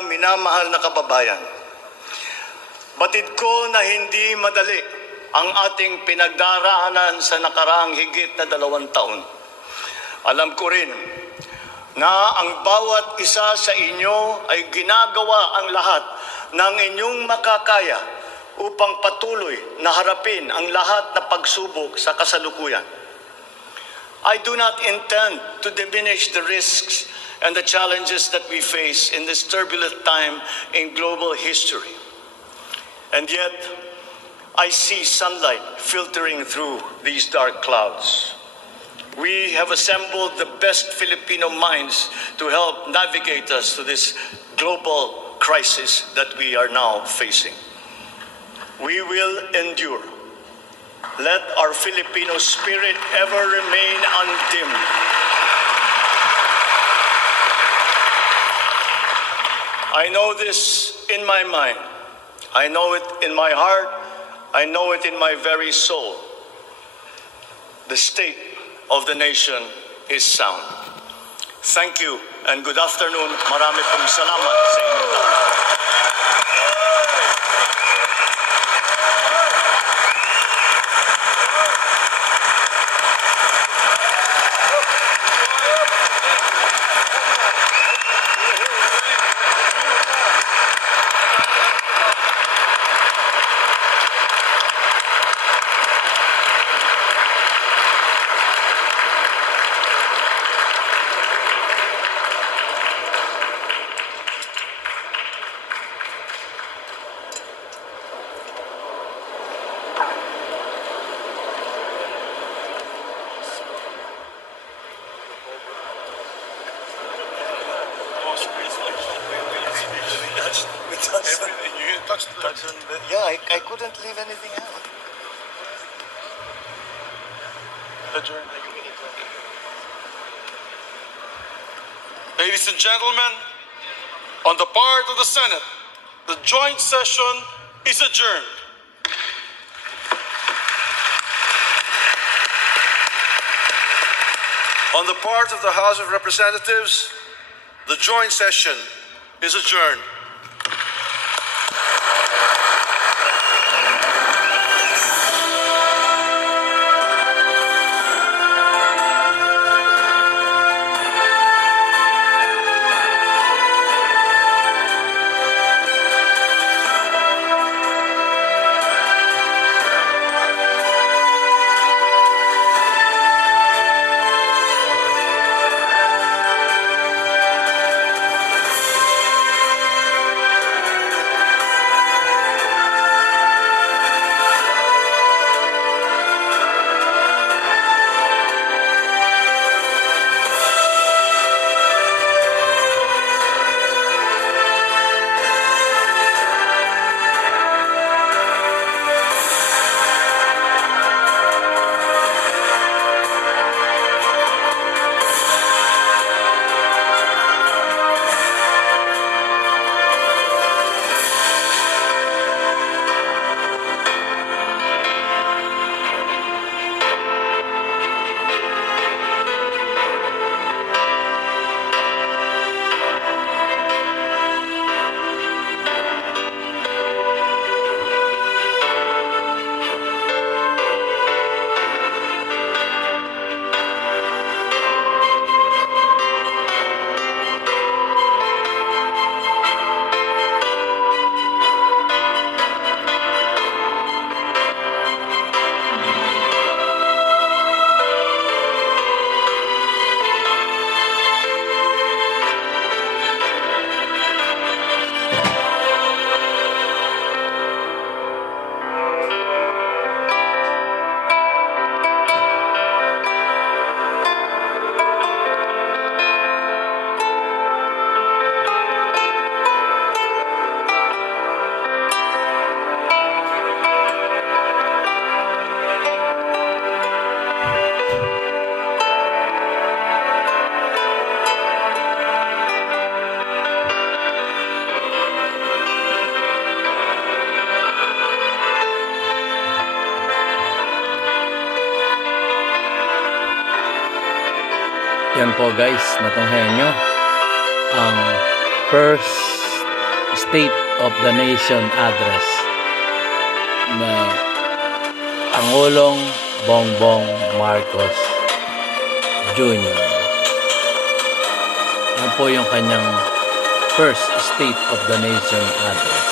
Minamahal na kababayan, batid ko na hindi madali ang ating pinagdaraanan sa nakaraang higit na 2 taon. Alam ko rin na ang bawat isa sa inyo ay ginagawa ang lahat ng inyong makakaya upang patuloy na harapin ang lahat na pagsubok sa kasalukuyan. I do not intend to diminish the risks and the challenges that we face in this turbulent time in global history. And yet, I see sunlight filtering through these dark clouds. We have assembled the best Filipino minds to help navigate us to this global crisis that we are now facing. We will endure. Let our Filipino spirit ever remain undimmed. I know this in my mind. I know it in my heart. I know it in my very soul. The state of the nation is sound. Thank you and good afternoon. Marami pong salamat sa inyo lahat. Everything. You touched the button. Yeah, I couldn't leave anything out. Adjourn. Ladies and gentlemen, on the part of the Senate, the joint session is adjourned. On the part of the House of Representatives, the joint session is adjourned. Yan po guys, natunghayan nyo ang first State of the Nation address na Pangulong Bongbong Marcos Jr. Yan po yung kanyang first State of the Nation address.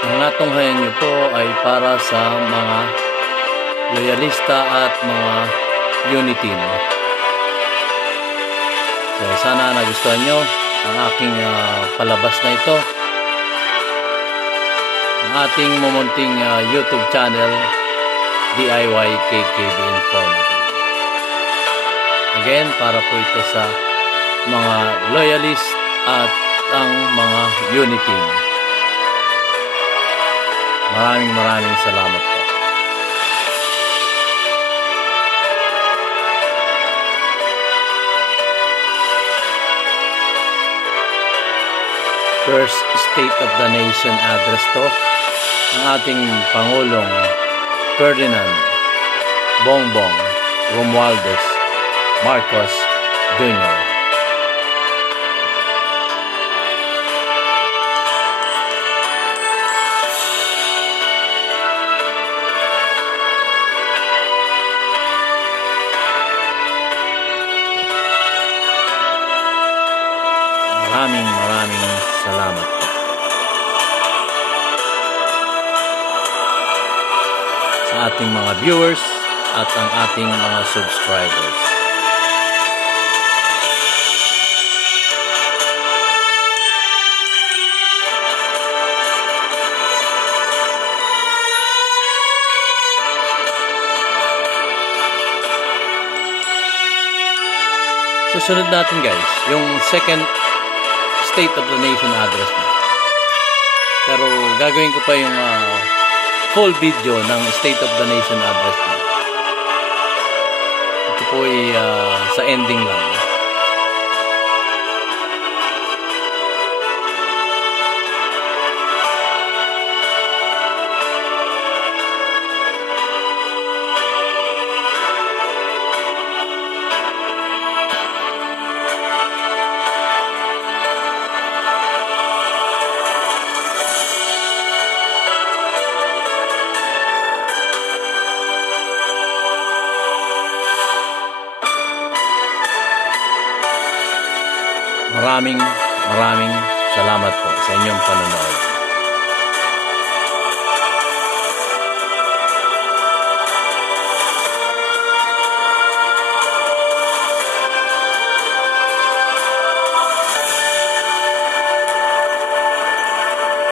Ang natunghayan nyo po ay para sa mga loyalista at mga unity. So sana nagustuhan nyo ang aking palabas na ito, ang ating mumunting YouTube channel, DIY KKB Informative. Again, para po ito sa mga loyalist at ang mga unity. Maraming salamat po. First State of the Nation address to ng ating Pangulong Ferdinand Bongbong Romualdez Marcos Jr. Maraming salamat po sa ating mga viewers at ang ating mga subscribers. Susunod natin guys, yung second State of the Nation address na. Pero gagawin ko pa yung full video ng State of the Nation address na. Ito po ay sa ending lang. maraming salamat po sa inyong panonood.